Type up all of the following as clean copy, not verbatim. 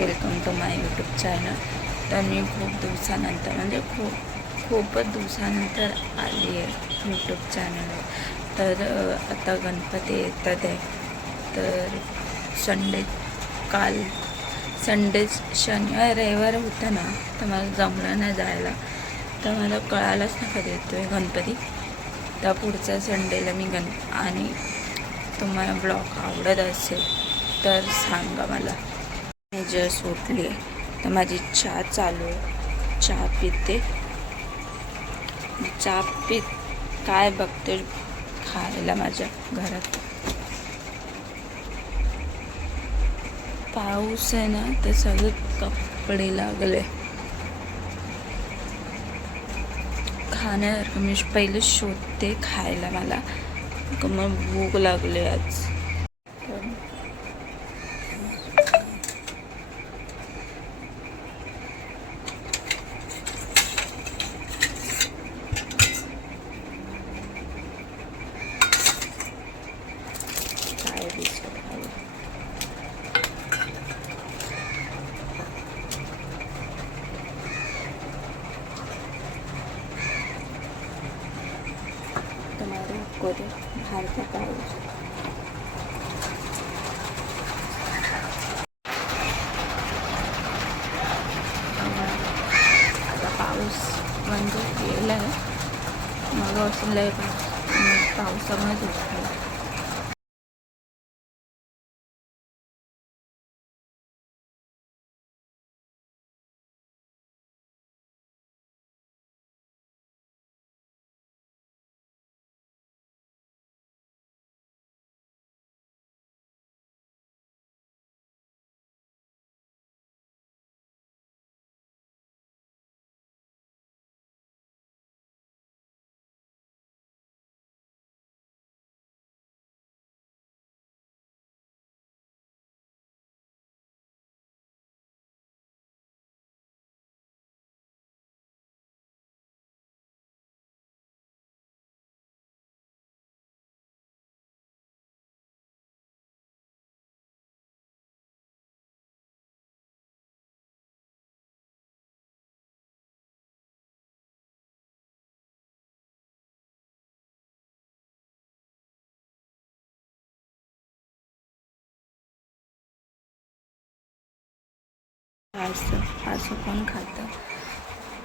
Welcome to my YouTube channel. तर मी खूप दिवसानंतर म्हणजे खूपच दिवसानंतर आली आहे यूट्यूब चॅनलवर. तर आता गणपती येतात आहे. तर काल संडे शनिवार रविवार होता ना, तर मला जमलं नाही जायला. तर मला कळालंच ना कधी येतो आहे गणपती. त्या पुढच्या संडेला मी आणि तुम्हाला ब्लॉग आवडत असेल तर सांगा मला. मी जस्ट उठली आहे तर माझी चहा चालू आहे. चहा पिते. चहा काय बघते खायला माझ्या घरात. पाऊस आहे ना, तर सगळे कपडे लागले. खाण्यासारखं मी पहिले शोधते खायला. मला मग भूक लागली आज. बाहेरचा पाऊस. आता पाऊस म्हणजे गेला आहे. मग असं लय पावसामुळेच उठला. असं कोण खातं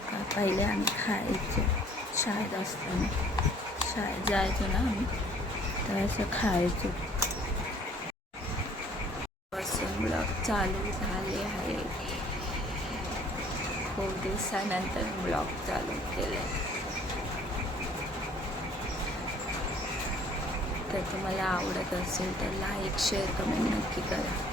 का? पहिले आम्ही खायचो शाळेत असताना. शाळेत जायचो ना आम्ही, तर असं खायचो. बसून ब्लॉग चालू झाले आहे. खूप दिवसानंतर ब्लॉग चालू केले. तर तुम्हाला आवडत असेल तर लाईक शेअर कमेंट नक्की करा.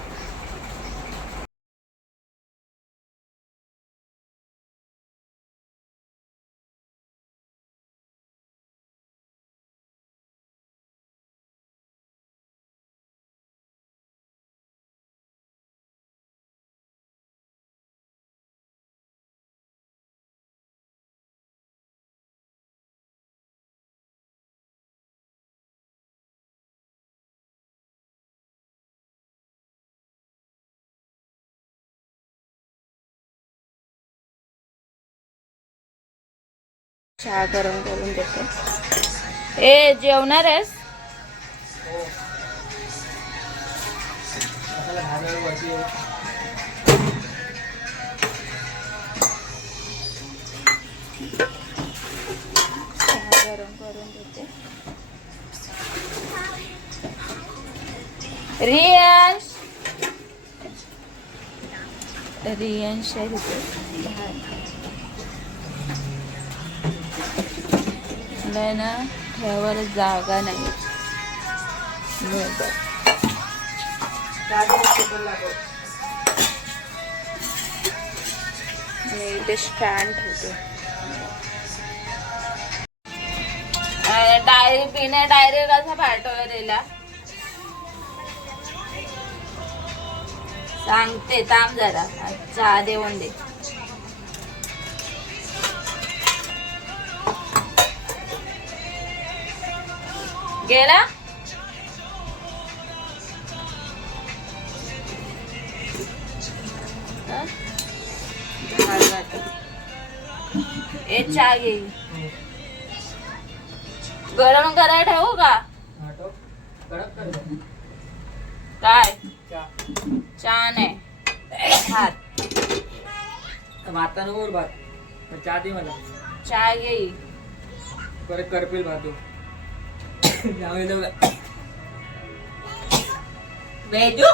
चहा गरम करून देते. ए, जेवणार आहेस? चहा गरम करून देते. रियांश आहे तिथे ना, ठेवायला जागा नाही. इथे स्टँड ठेवतो. डायरी पिणे डायरी कसा पाठवला त्याला सांगते. थांब जरा, चहा देऊन दे. गेला ए चहा घे. गरम करायला ठेवू का? काय चहा नाही भात. भाता नको भात चहा दे मला. चहा घे. परत करपेल भात बेजू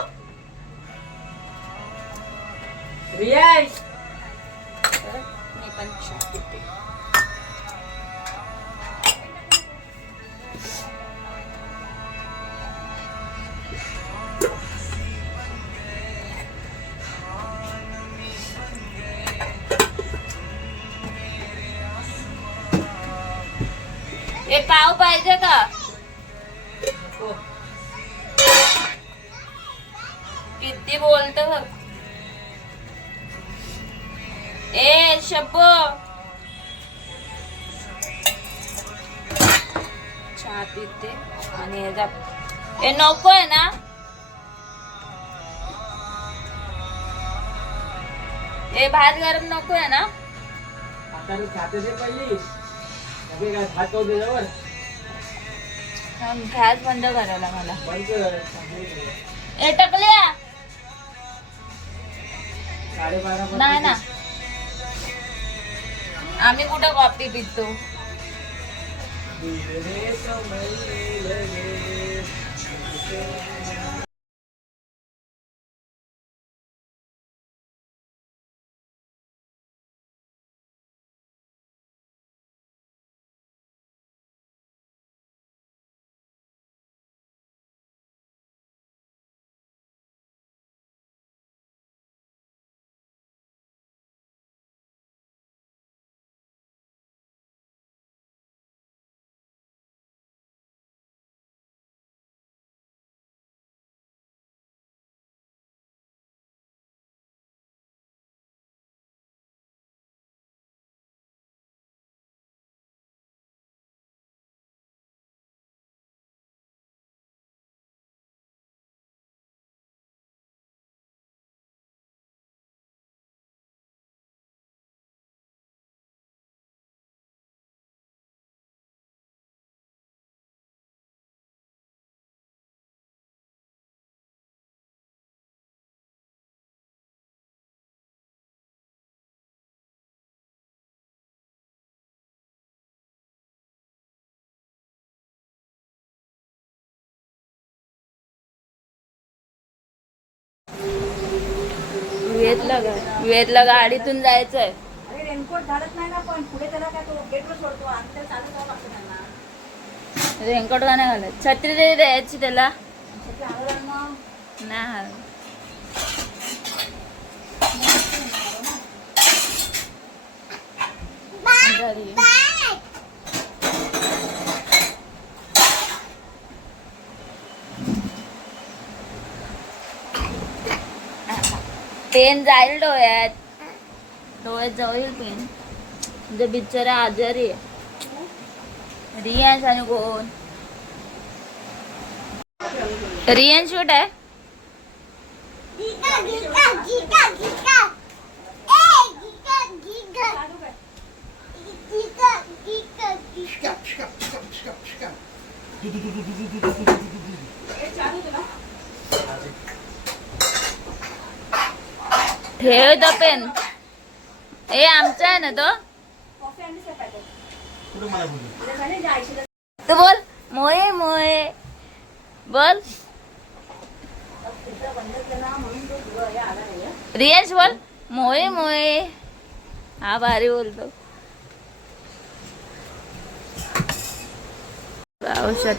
रियाज मी पण चहा पिते. ए पाव पाहिजे का? किती बोलतो बघ. ए शब्बो चहा पिते आणि ए नको आहे ना. ए भात गरम नको आहे ना. आता खाते ते पहिली काय भात खाऊ त्याच्यावर गॅस बंद करायला मला. बंद कर. ए टकल्या 12:30 नाही ना. आम्ही कुठं कॉफी पितो. वेदला गाडीतून जायचंय. रेनकोट घालत नाही ना पण पुढे त्याला काय तो गेटवर सोडतो आणि त्याला चालत जावं लागतं त्यांना. रेनकोट का नाही घालत. छत्री तरी द्यायची त्याला. सगळे आवडलं मग नाही घरी. पेन जाईल डोळ्यात. डोळ्यात जाईल पेन. म्हणजे बिचारा आजारी आहे. रियांश आणि कोण. रियांश कुठे आहे. ठेव द पेन. ए आमचा आहे ना तो. कॉफी आणलीस का पॅकेट? कुठं मला बोलू तुला नाही जे आईशीला तू बोल मोये मोये बोल. फिल्टर बंद केला म्हणून तो हे आला नाही. रियांश बोल मोये मोये. हा भारी बोलतो. औषध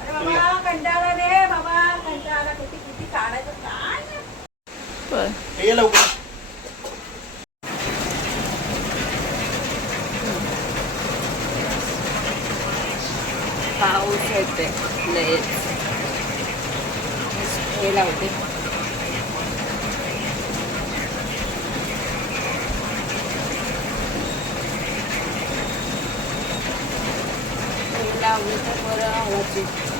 अरे बाबा कंटाळा रे बाबा कंटाळा. किती किती काढायचं काय. ये लवकर. पाऊस येते लयच. हे लावते. हे लावली तर बरं आवाज येतो.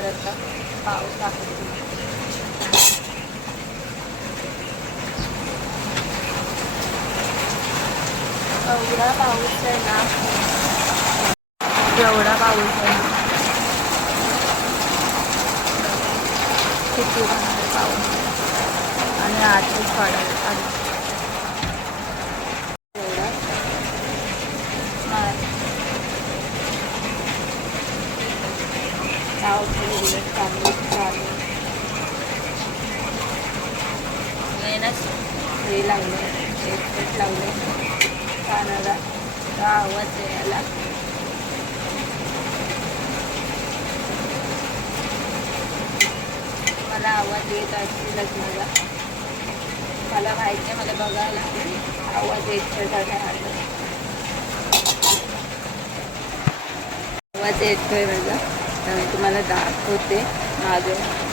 जाणार आता पाऊस दाखवतो. एवढा पाऊस आहे ना, एवढा पाऊस आहे ना, किती होणार पाऊस आणि आजच पडायला आला एवढा हे लावले, हेडसेट लावले कानाला, आवाज यायला. मला आवाज येत असतीलच मला, मला माहिती आहे, मला बघायला लागेल आवाज येतोय का नाही. आवाज येतोय माझा तर मी तुम्हाला दाखवते. माझं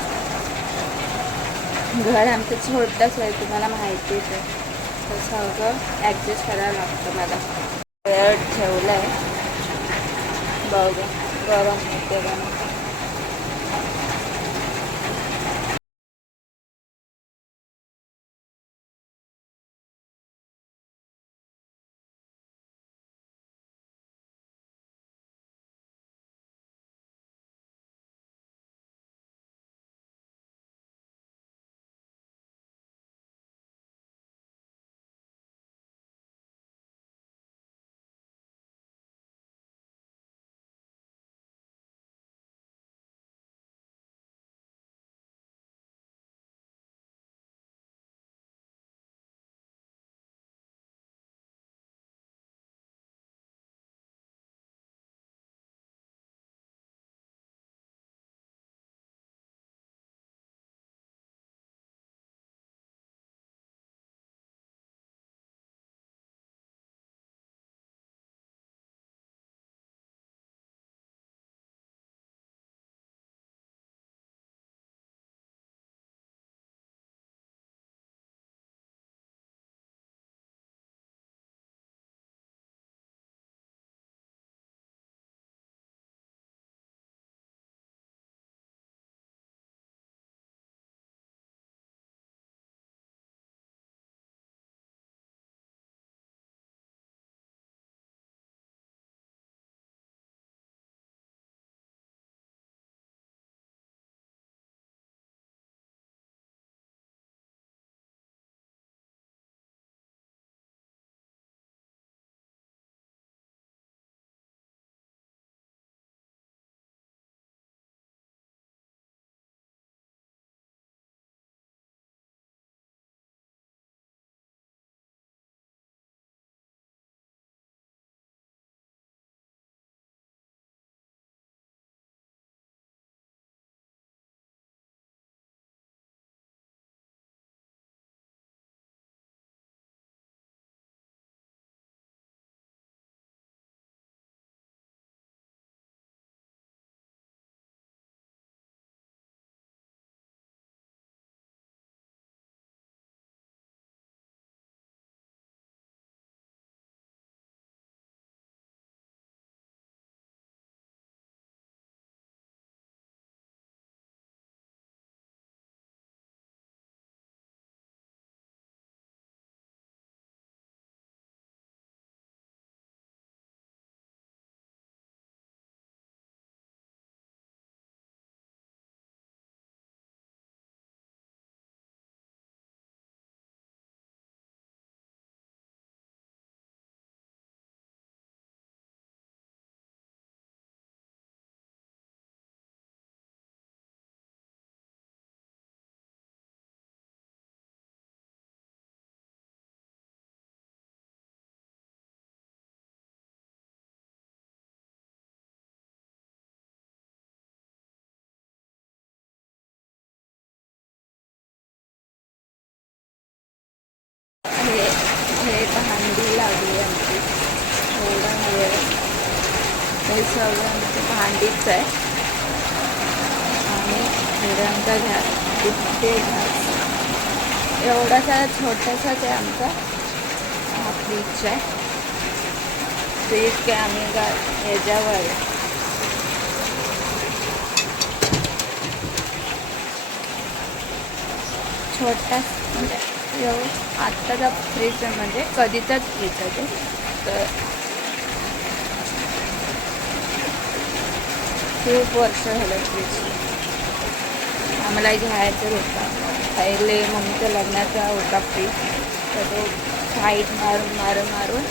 घर आमचं छोटंच आहे, तुम्हाला माहितीच आहे, तर सगळं ॲडजस्ट करायला लागतं मला. वेळ ठेवलं आहे, बघा गरम होते का नाही. हे भांडी लागली आमची, एवढा वेळ हे सगळं आमचं भांडीच आहे. आणि हिरांचा घास, तिथे घास, एवढासा छोटासाच आहे आमचा हा फ्रीज आहे. फ्रीज काय आम्ही ह्याच्यावर छोटा म्हणजे आत्ताचा फ्रीज म्हणजे कधीचाच फ्रीज आहे तर खूप वर्ष झालं फ्रीज आम्हाला घ्यायचं होता पहिले मम्मीच्या लग्नाचा होता फ्रीज तर तो साईड मारून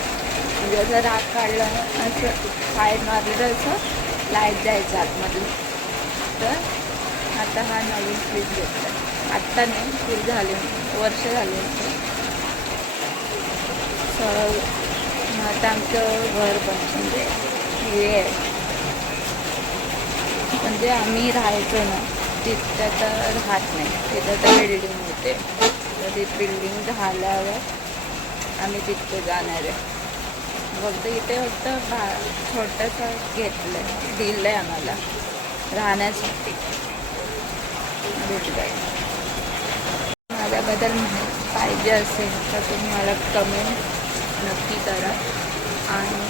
म्हणजे असं राग काढलं असं साईड मारलेलं असं लाईट जायचं आतमध्ये तर आता हा नवीन फ्रीज घेतला आत्ता नाही फ्रीज झाले वर्ष झाले आता आमचं घर पण म्हणजे हे आहे म्हणजे आम्ही राहायचो ना तिथं आता राहत नाही तिथं तर बिल्डिंग होते तर ती बिल्डिंग झाल्यावर आम्ही तिथे जाणार आहे फक्त इथे फक्त छोटंसं घेतलं आहे दिलं आहे आम्हाला राहण्यासाठी माझ्याबद्दल पाहिजे असेल तर तुम्ही मला कमेंट नक्की करा आणि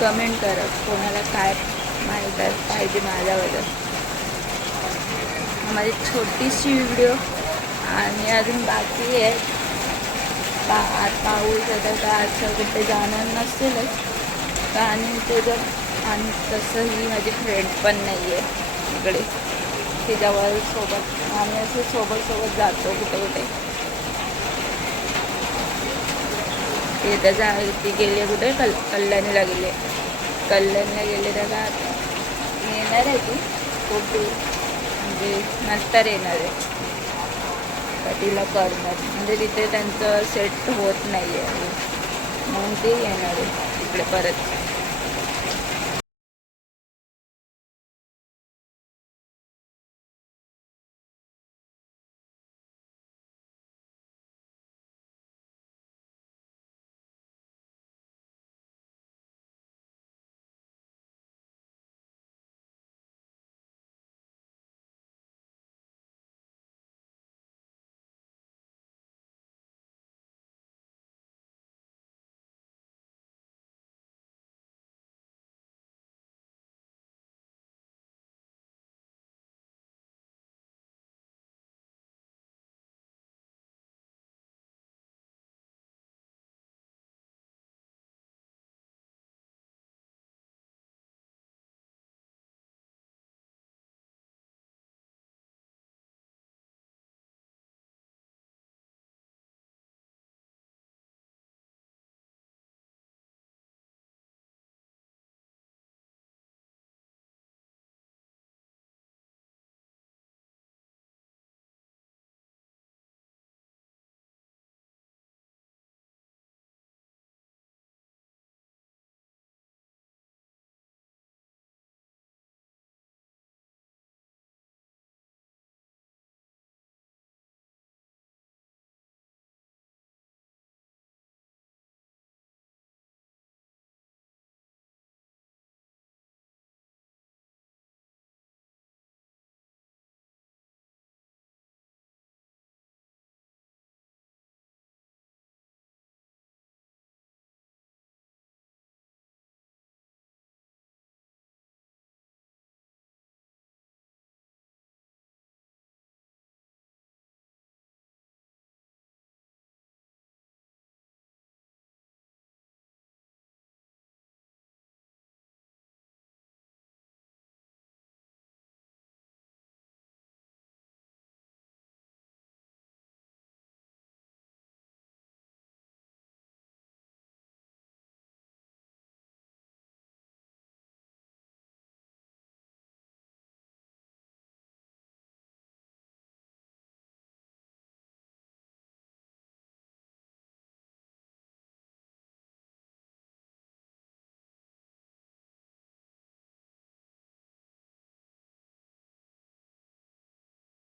कमेंट करा कोणाला काय माहीत पाहिजे माझ्याबद्दल माझी छोटीशी व्हिडिओ आणि अजून बाकी आहे पाऊस येतं तर असं कुठे जाणार नसेलच आणि ते जर आणि तसंही माझी फ्रेंड पण नाही आहे इकडे ती जवळ सोबत आम्ही असे सोबत जातो कुठे ती गेले कुठे कल्याणीला गेले त्याला येणार आहे ती खूप म्हणजे नंतर येणार आहे तर तिला करणार म्हणजे तिथे त्यांचं सेट होत नाही आहे म्हणून ते येणार आहे तिकडे परत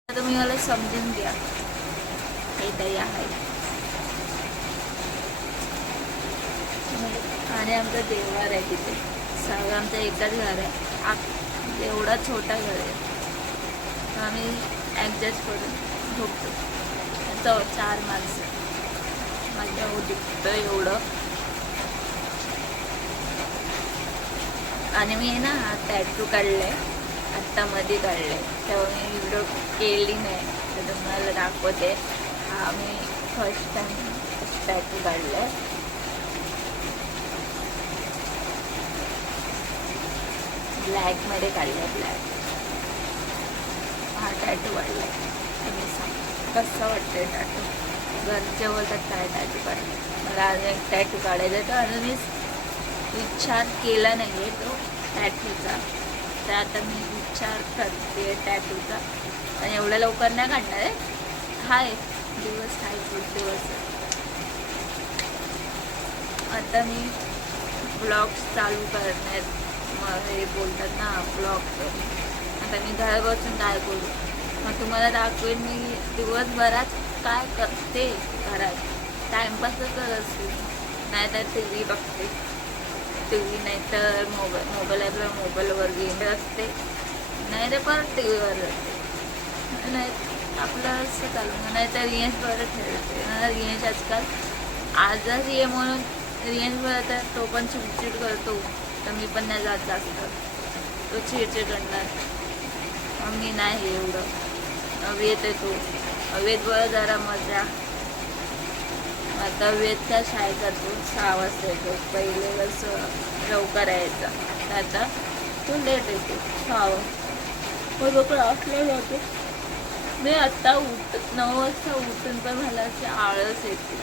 तुम्ही मला समजून घ्या काहीतरी आहे आणि आमचा देवार आहे तिथे सगळं आमचं एकच घर आहे एवढा छोटा घर आहे तर आम्ही ॲडजस्ट करून झोपतो 4 माणसं माझ्या दिसतं एवढं आणि मी ना टॅटू काढलं आहे आत्ता मध्ये काढले, तेव्हा मी व्हिडिओ केली नाही, तर तुम्हाला दाखवते. हा मी फर्स्ट टाइम टॅटू काढलाय. ब्लॅकमध्ये काढलाय, ब्लॅक. हा टॅटू काढलाय. तुम्ही सांग कसं वाटतंय टॅटू? घरचे बोलतात काय टॅटू काढलं. मला अजून एक टॅटू काढायचा आहे, तो अजून मी विचार केला नाही आहे तो टॅटूचा. तर आता मी विचार करते टॅटूचा, आणि एवढ्या लवकर नाही काढणार आहे. हाय दिवस, हाय खूप दिवस. आता मी ब्लॉग्स चालू करणार. मग हे बोलतात ना ब्लॉग. आता मी घर बसून काय करू, मग तुम्हाला दाखवेन मी दिवसभरात काय करते घरात. टाईमपासच करत असते, नाहीतर टी व्ही बघते. टी व्ही नाही तर मोबाईलवर गेम असते, नाही तर परत टी व्हीवर जाते. नाही आपलं असं चालू, नाही तर रियन्सवर खेळते. रियन्स आजकाल आजच ये म्हणून रियन्सवर तर तो पण चिडचिड करतो, तर मी पण नाही जात जास्त. तो चिडचिड करणार, मी नाही एवढं. अवेत येतो, अवेतवर जरा मजा. आता वेदच्या शाळेत जातो, 6 वाजता येतो. पहिले कसं लवकर यायचा, तर आता तो लेट येतो 6 वाजता. मग क्लासला जातो. मी आत्ता 9 वाजता उठून पण मला असे आळस येते,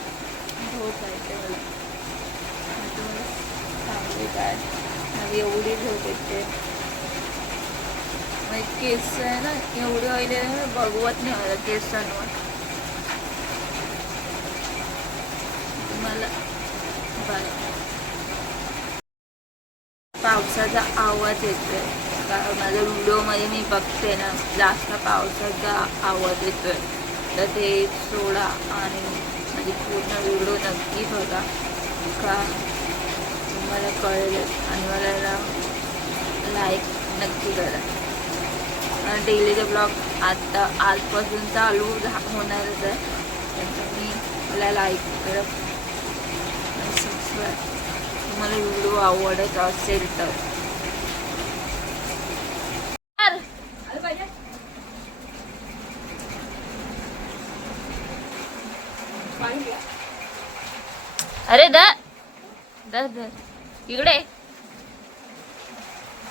झोप येते मला. तुम्हाला सांगते काय, मला एवढी झोप येते. मग केस आहे ना एवढी ऑइली बघवत नाही मला केसांवर. मला पावसाचा आवाज येतोय, कारण माझ्या व्हिडिओमध्ये मी बघते ना जास्त पावसाचा आवाज येतोय. तर ते सोडा आणि माझी पूर्ण व्हिडिओ नक्की बघा, का तुम्हाला कळेल. आणि मला लाईक नक्की करा. डेलीचे ब्लॉग आता आजपासून चालू होणारच आहे, तर तुम्ही मला लाईक करा, सबस्क्राईब. तुम्हाला व्हिडिओ आवडत असेल तर. अरे धर धर धर इकडे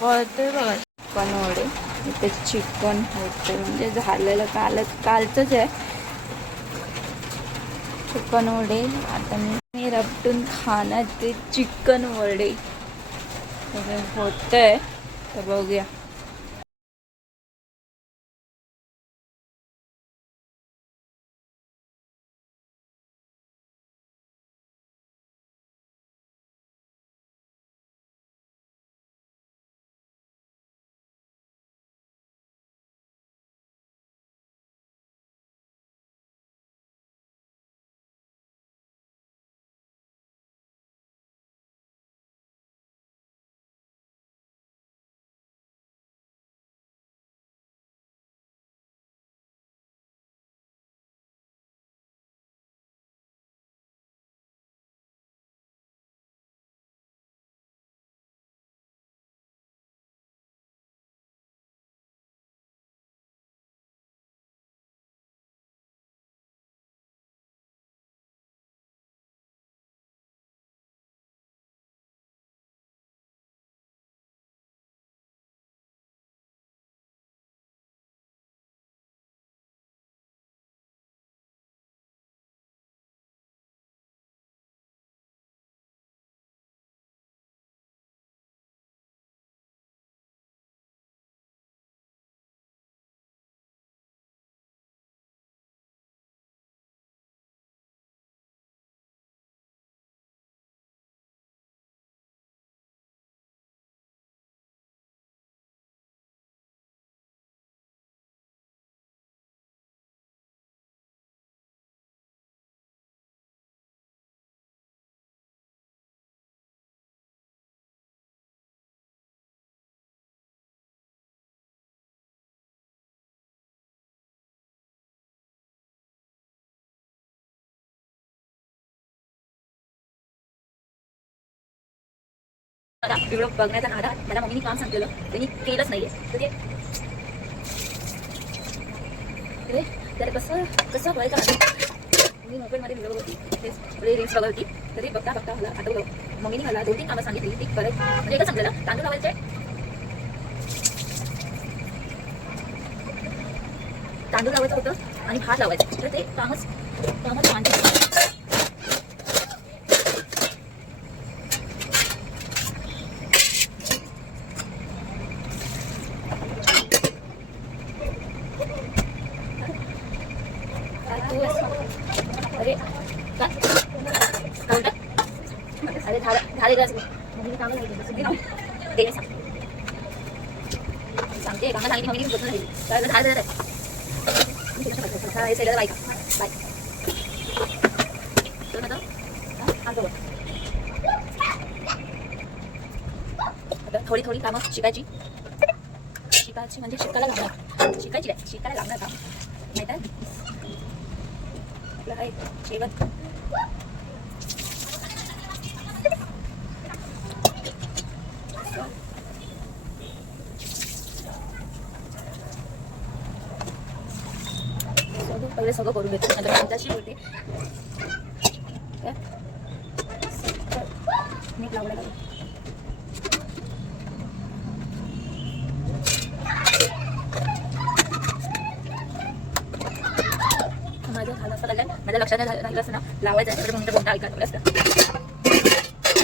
पळतोय बघा. चिकन वडे इथे चिकन होते, म्हणजे झालेलं कालचंच आहे चिकन वडे. आता मी रपटून खाणार ते चिकन वडे होतंय, तर बघूया. व्हिडिओ बघण्याचा नादा मला मम्मीने काम सांगितलेलं ते मी केलंच नाहीये, तर ते अरे त्याला कसं कसं व्हायचं मी मोबाईलमध्ये व्हिडिओ होती तेच रील्स बघत होती तरी बघता बघता मला आठवलं मम्मीने मला 2-3 कामं सांगितली ती परत म्हणजे एकच सांगितलं तांदूळ लावायचे तांदूळ लावायचं होतं आणि भात लावायचं तर ते कामच मांडली अरे काय अरे झाले का मम्मीने कामं सांगितली सांगते कामं सांगितली मम्मीने बघून राहिली तर झालं बाय बाय आता थोडी थोडी कामं शिकायची म्हणजे शिकायला लागणार शिकायची नाही शिकायला लागणार काम नाही तर आपलं आहे जेवण पहिले सगळं करून घेतो नंतर तुमच्याशी बोलते मीठ लावलं माझं झालं असतं लागलं माझ्या लक्षात राहिलं असतं ना लावायचं आहे मोठं मोठं ऐकायला लागलं असतं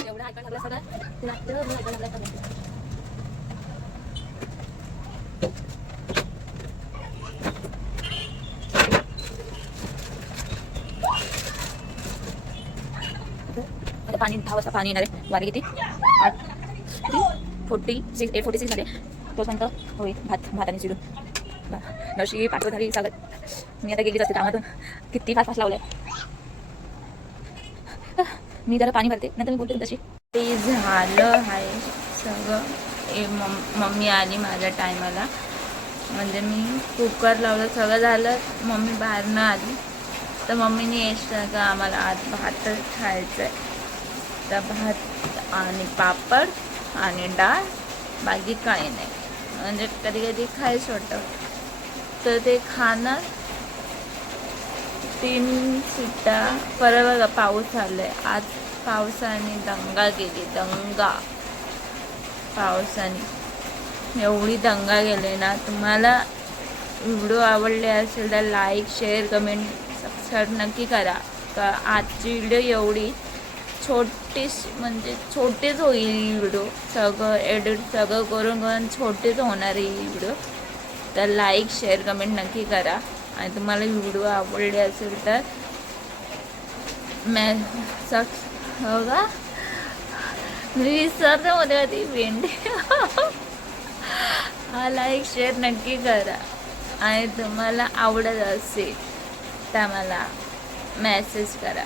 एवढं ऐकायला लागलं असतं तुला ऐकायला लागलं असतं पाणी 10 वाजता पाणी येणार आहे वारी किती 846 झाले तोपर्यंत होईल भाताने शिरून नशी पाठवत झाली सांगत मी आता गेलीच असते कामातून किती फास्ट लावलंय मी जरा पाणी भरते नंतर मी बोलते तशी ते झालं आहे सगळं मम्मी आली माझ्या टायमाला म्हणजे मी कुकर लावलं सगळं झालं मम्मी बाहेरनं आली तर मम्मीने एक्स्ट्रा का आम्हाला आज भातच खायचं आहे तर भात आणि पापड आणि डाळ बाकी काही नाही म्हणजे कधी कधी खायचं होतं तर ते खाणार 3 शिट्ट्या परत बघा पाऊस आलाय आज पावसाने दंगा केली पावसाने एवढी दंगा गेले ना तुम्हाला व्हिडिओ आवडले असेल तर लाईक शेअर कमेंट सबस्क्राईब नक्की करा का आजची व्हिडिओ एवढी म्हणजे छोटेच होईल ही व्हिडिओ सगळं एडिट सगळं करून छोटेच होणार ही व्हिडिओ तर लाईक शेअर कमेंट नक्की करा आणि तुम्हाला व्हिडिओ आवडले असेल तर हो का मी विसरते मध्ये कधी भेंडी हा लाईक शेअर नक्की करा आणि तुम्हाला आवडत असेल तर मला मेसेज करा